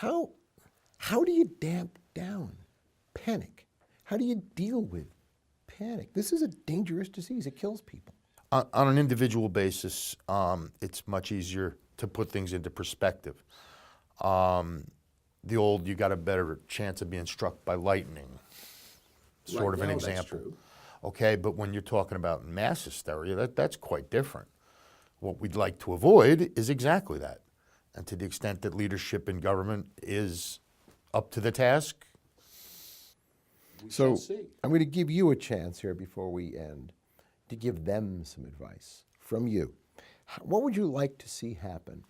How, how do you damp down panic? How do you deal with panic? This is a dangerous disease. It kills people. On an individual basis, it's much easier to put things into perspective. The old, you got a better chance of being struck by lightning, sort of an example. That's true. Okay, but when you're talking about mass hysteria, that's quite different. What we'd like to avoid is exactly that. And to the extent that leadership in government is up to the task, So I'm going to give you a chance here before we end to give them some advice from you. What would you like to see happen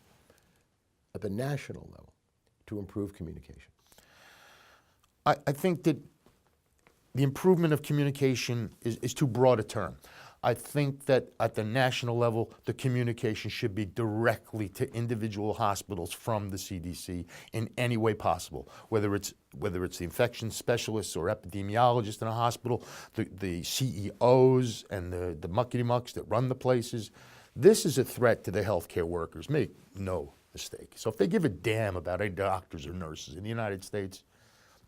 at the national level to improve communication? I think that the improvement of communication is too broad a term. I think that at the national level, the communication should be directly to individual hospitals from the CDC in any way possible, whether it's the infection specialists or epidemiologists in a hospital, the CEOs and the muckety-mucks that run the places. This is a threat to the healthcare workers, make no mistake. So if they give a damn about any doctors or nurses in the United States,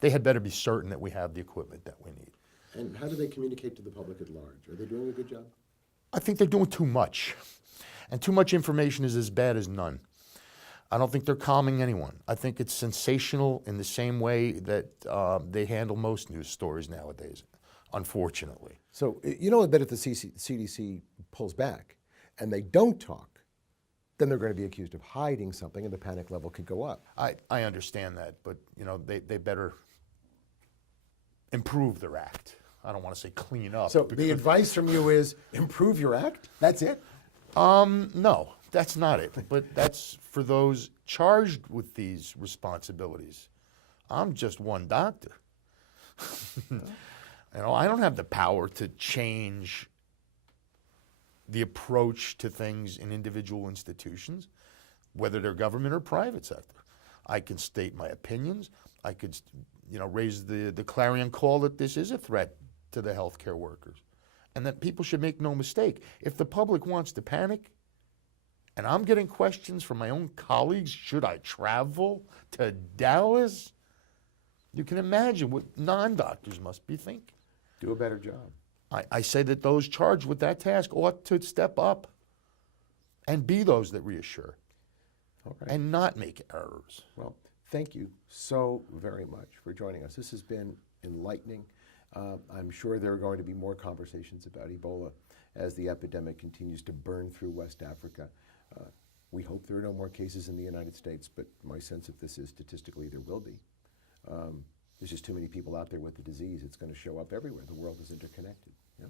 they had better be certain that we have the equipment that we need. And how do they communicate to the public at large? Are they doing a good job? I think they're doing too much. And too much information is as bad as none. I don't think they're calming anyone. I think it's sensational in the same way that they handle most news stories nowadays, unfortunately. So you know that if the CDC pulls back and they don't talk, then they're going to be accused of hiding something and the panic level could go up. I understand that, but they better improve their act. I don't want to say clean up. So the advice from you is improve your act? That's it? No, that's not it. But that's for those charged with these responsibilities. I'm just one doctor. I don't have the power to change the approach to things in individual institutions, whether they're government or private sector. I can state my opinions. I could, raise the clarion call that this is a threat to the healthcare workers, and that people should make no mistake. If the public wants to panic, and I'm getting questions from my own colleagues, should I travel to Dallas? You can imagine what non-doctors must be thinking. Do a better job. I say that those charged with that task ought to step up and be those that reassure and not make errors. Well, thank you so very much for joining us. This has been enlightening. I'm sure there are going to be more conversations about Ebola as the epidemic continues to burn through West Africa. We hope there are no more cases in the United States, but my sense of this is statistically there will be. There's just too many people out there with the disease. It's going to show up everywhere. The world is interconnected. Yeah?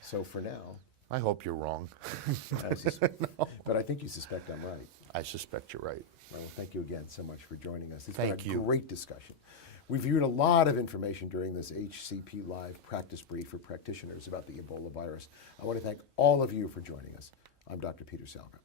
So for now, I hope you're wrong. No. But I think you suspect I'm right. I suspect you're right. Well, thank you again so much for joining us. It's Thank been a you. great discussion. We viewed a lot of information during this HCP Live practice brief for practitioners about the Ebola virus. I want to thank all of you for joining us. I'm Dr. Peter Salga.